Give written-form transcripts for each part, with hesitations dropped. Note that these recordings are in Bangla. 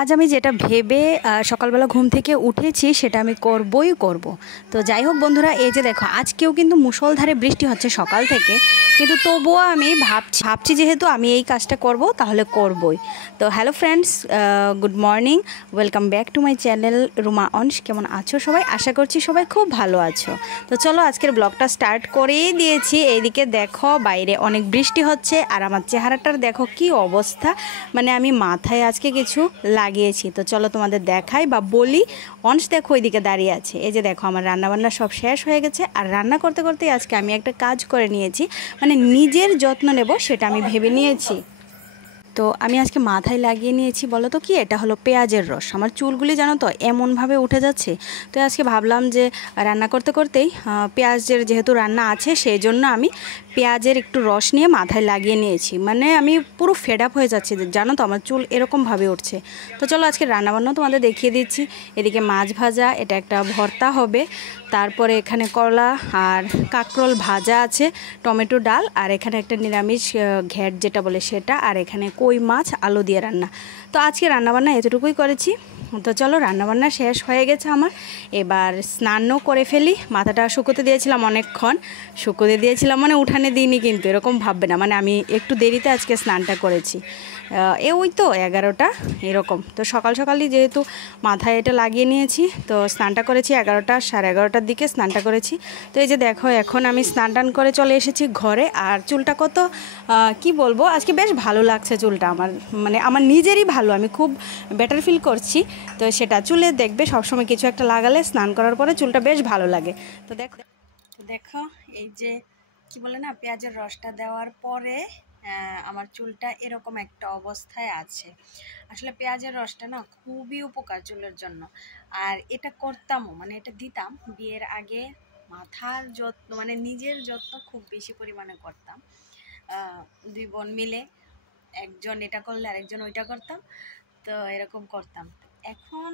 আজ আমি যেটা ভেবে সকালবেলা ঘুম থেকে উঠেছি সেটা আমি করবই করব। তো যাই হোক বন্ধুরা, এই যে দেখো আজকেও কিন্তু মুষলধারে বৃষ্টি হচ্ছে সকাল থেকে, কিন্তু তবুও আমি ভাবছি যেহেতু আমি এই কাজটা করব তাহলে করবই। তো hello friends, good morning, welcome back to my channel Ruma অনস। কেমন আছো সবাই? আশা করছি সবাই খুব ভালো আছো। তো চলো আজকের ব্লগটা স্টার্ট করেই দিয়েছি। এইদিকে দেখো বাইরে অনেক বৃষ্টি হচ্ছে আর আমার চেহারাটার দেখো কি অবস্থা, মানে আমি মাথায় আজকে কিছু লাগিয়েছি। তো চলো তোমাদের দেখাই বা বলি। অনস দেখো ওইদিকে দাঁড়িয়ে আছে। এই যে দেখো আমার রান্নাবান্না সব শেষ হয়ে গেছে, আর রান্না করতে করতেই আজকে আমি একটা কাজ করে নিয়েছি, মানে নিজের যত্ন নেব সেটা আমি ভেবে নিয়েছি। তো আমি আজকে মাথায় লাগিয়ে নিয়েছি, বলো তো কি, এটা হলো পেঁয়াজের রস। আমার চুলগুলি জানো তো এমনভাবে উঠে যাচ্ছে। তো আজকে ভাবলাম যে রান্না করতে করতেই পেঁয়াজের যেহেতু রান্না আছে সেই জন্য আমি পেঁয়াজের একটু রস নিয়ে মাথায় লাগিয়ে নিয়েছি। মানে আমি পুরো ফেড আপ হয়ে যাচ্ছি, জানো তো আমার চুল এরকমভাবে উঠছে। তো চলো আজকে রান্নাবান্নাও তোমাদের দেখিয়ে দিচ্ছি। এদিকে মাছ ভাজা, এটা একটা ভর্তা হবে। তারপরে এখানে করলা আর কাঁকরোল ভাজা আছে, টমেটো ডাল, আর এখানে একটা নিরামিষ ঘ্যাট যেটা বলে সেটা, আর এখানে কই মাছ আলু দিয়ে রান্না। তো আজকে রান্নাবান্না এতটুকুই করেছি। তো চলো রান্নাবান্না শেষ হয়ে গেছে আমার, এবার স্নানও করে ফেলি। মাথাটা শুকোতে দিয়েছিলাম অনেকক্ষণ, শুকোতে দিয়েছিলাম মানে উঠানে দিইনি, কিন্তু এরকম ভাববে না, মানে আমি একটু দেরিতে আজকে স্নানটা করেছি। ওই তো 11টা এরকম। তো সকাল সকালই যেহেতু মাথায় এটা লাগিয়ে নিয়েছি, তো স্নানটা করেছি 11টা, 11:30টার দিকে স্নানটা করেছি। তো এই যে দেখো এখন আমি স্নান টান করে চলে এসেছি ঘরে। আর চুলটা কত কি বলবো, আজকে বেশ ভালো লাগছে চুলটা আমার, মানে আমার নিজেরই ভালো, আমি খুব বেটার ফিল করছি। তো সেটা চুলে দেখবে সবসময় কিছু একটা লাগালে স্নান করার পরে চুলটা বেশ ভালো লাগে। তো দেখো এই যে কি বলে না, পেঁয়াজের রসটা দেওয়ার পরে আমার চুলটা এরকম একটা অবস্থায় আছে। আসলে পেঁয়াজের রসটা না খুবই উপকার চুলের জন্য। আর এটা করতামও, মানে এটা দিতাম বিয়ের আগে। মাথার যত্ন মানে নিজের যত্ন খুব বেশি পরিমাণে করতাম। দুই বোন মিলে একজন এটা করলে আরেকজন ওইটা করতাম, তো এরকম করতাম। এখন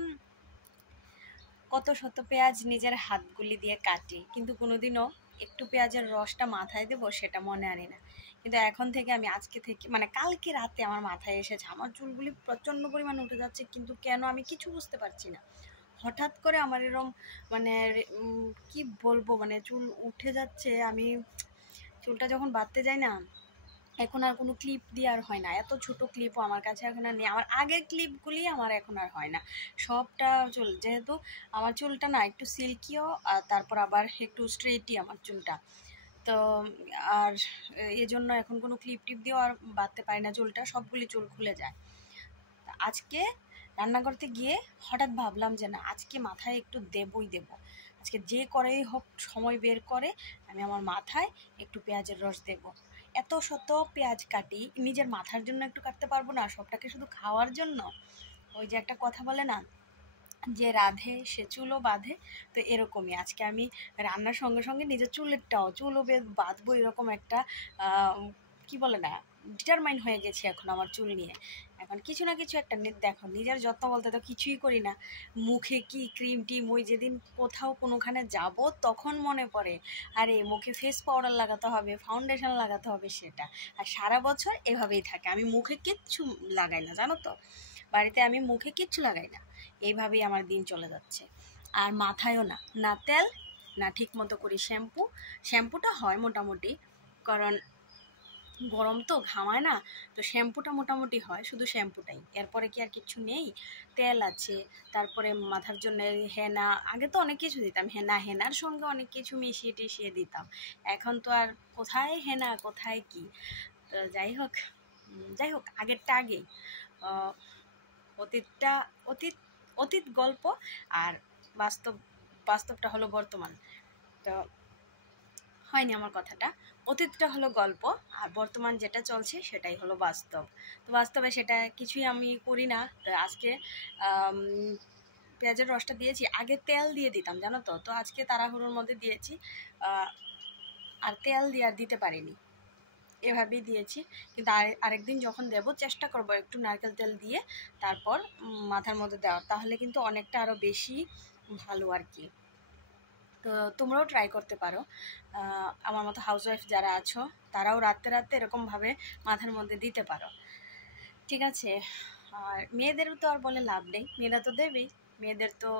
কত শত পেঁয়াজ নিজের হাতগুলি দিয়ে কাটি, কিন্তু কোনোদিনও একটু পেঁয়াজের রসটা মাথায় দেবো সেটা মনে আনি না। কিন্তু এখন থেকে আমি আজকে থেকে মানে কালকে রাতে আমার মাথায় এসেছে, আমার চুলগুলি প্রচণ্ড পরিমাণে উঠে যাচ্ছে, কিন্তু কেন আমি কিছু বুঝতে পারছি না। হঠাৎ করে আমার এরম মানে কি বলবো, মানে চুল উঠে যাচ্ছে। আমি চুলটা যখন বাঁধতে যাই না, এখন আর কোনো ক্লিপ দিয়ে আর হয় না। এত ছোট ক্লিপও আমার কাছে এখন আর নেই। আমার আগের ক্লিপগুলি আমার এখন আর হয় না, সবটা চুল, যেহেতু আমার চুলটা না একটু সিল্কিও, আর তারপর আবার একটু স্ট্রেটই আমার চুলটা। তো আর এজন্য এখন কোনো ক্লিপ টিপ দিয়েও আর বাঁধতে পারি না চুলটা, সবগুলি চুল খুলে যায়। আজকে রান্না করতে গিয়ে হঠাৎ ভাবলাম যে না, আজকে মাথায় একটু দেবই দেব। আজকে যে করেই হোক সময় বের করে আমি আমার মাথায় একটু পেঁয়াজের রস দেব। এত শত পেঁয়াজ কাটি, নিজের মাথার জন্য একটু কাটতে পারবো না, সবটাকে শুধু খাওয়ার জন্য? ওই যে একটা কথা বলে না, যে রাধে সে চুলও বাঁধে। তো এরকমই আজকে আমি রান্নার সঙ্গে সঙ্গে নিজের চুলও বাঁধবো, এরকম একটা কি বলে না, ডিটারমাইন হয়ে গেছি এখন আমার চুল নিয়ে। এখন কিছু না কিছু একটা দেখো, নিজের যত্ন বলতে তো কিছুই করি না। মুখে কি ক্রিম টিম, ওই যেদিন কোথাও কোনোখানে যাব তখন মনে পড়ে আরে মুখে ফেস পাউডার লাগাতে হবে, ফাউন্ডেশন লাগাতে হবে, সেটা। আর সারা বছর এভাবেই থাকে, আমি মুখে কিচ্ছু লাগাই না, জানো তো, বাড়িতে আমি মুখে কিচ্ছু লাগাই না। এইভাবেই আমার দিন চলে যাচ্ছে। আর মাথায়ও না, না তেল, না ঠিক মতো করি শ্যাম্পুটা হয় মোটামুটি, কারণ গরম তো ঘামায় না। তো শ্যাম্পুটা মোটামুটি হয়, শুধু শ্যাম্পুটাই, এরপরে কি আর কিছু নেই? তেল আছে, তারপরে মাথার জন্য হেনা, আগে তো অনেক কিছু দিতাম, হেনার সঙ্গে অনেক কিছু মিশিয়ে টিশিয়ে দিতাম। এখন তো আর কোথায় হেনা কোথায় কি। তো যাই হোক আগেরটা আগেই। অতীতটা অতীত, অতীত গল্প, আর বাস্তবটা হলো বর্তমান। তো হয়নি আমার কথাটা, অতীতটা হলো গল্প আর বর্তমান যেটা চলছে সেটাই হলো বাস্তব। তো বাস্তবে সেটা কিছুই আমি করি না। তো আজকে পেঁয়াজের রসটা দিয়েছি, আগে তেল দিয়ে দিতাম জানো তো, তো আজকে তাড়াহুড়োর মধ্যে দিয়েছি, আর তেল দিয়ে আর দিতে পারিনি, এভাবেই দিয়েছি। কিন্তু আরেকদিন যখন দেব চেষ্টা করব একটু নারকেল তেল দিয়ে তারপর মাথার মধ্যে দেওয়ার, তাহলে কিন্তু অনেকটা আরও বেশি ভালো আর কি। তো তোমরাও ট্রাই করতে পারো, আমার মতো হাউসওয়াইফ যারা আছো তারাও রাতে রাতে এরকমভাবে মাথার মধ্যে দিতে পারো, ঠিক আছে? আর মেয়েদেরও তো আর বলে লাভ নেই, মেয়েরা তো দেবেই। মেয়েদের তো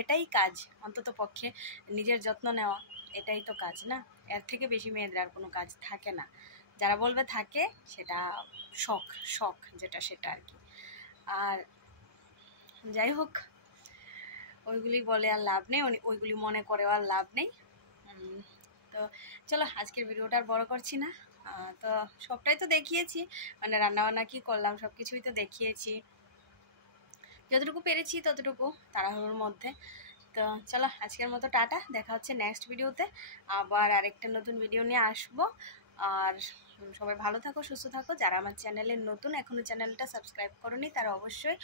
এটাই কাজ, অন্তত পক্ষে নিজের যত্ন নেওয়া, এটাই তো কাজ না। এর থেকে বেশি মেয়েদের আর কোনো কাজ থাকে না। যারা বলবে থাকে সেটা শখ, শখ যেটা সেটা আর কি। আর যাই হোক, ওইগুলি বলে আর লাভ নেই, ওইগুলি মনে করেও আর লাভ নেই। তো চলো আজকের ভিডিওটা আর বড় করছি না। তো সবটাই তো দেখিয়েছি, মানে রান্নাবান্না কী করলাম সব কিছুই তো দেখিয়েছি, যতটুকু পেরেছি ততটুকু তাড়াহুড়োর মধ্যে। তো চলো আজকের মতো টাটা, দেখা হচ্ছে নেক্সট ভিডিওতে, আবার আরেকটা নতুন ভিডিও নিয়ে আসবো। আর সবাই ভালো থাকো, সুস্থ থাকো। যারা আমার চ্যানেলে নতুন, এখনও চ্যানেলটা সাবস্ক্রাইব করোনি, তারা অবশ্যই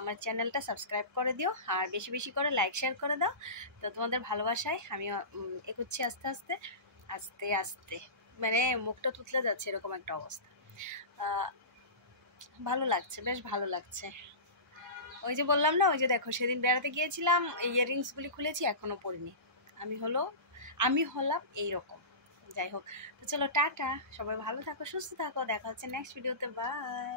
আমার চ্যানেলটা সাবস্ক্রাইব করে দিও, আর বেশি বেশি করে লাইক শেয়ার করে দাও। তো তোমাদের ভালোবাসায় আমিও এগোচ্ছি আস্তে আস্তে আস্তে আস্তে, মানে মুখটা তুতলে যাচ্ছে এরকম একটা অবস্থা। ভালো লাগছে, বেশ ভালো লাগছে। ওই যে বললাম না, ওই যে দেখো সেদিন বেড়াতে গিয়েছিলাম, এই ইয়াররিংসগুলি খুলেছি এখনও পরিনি। আমি হলাম এইরকম। যাই হোক, তো চলো টাটা, সবাই ভালো থাকো, সুস্থ থাকো, দেখা হচ্ছে নেক্সট ভিডিওতে, বাই।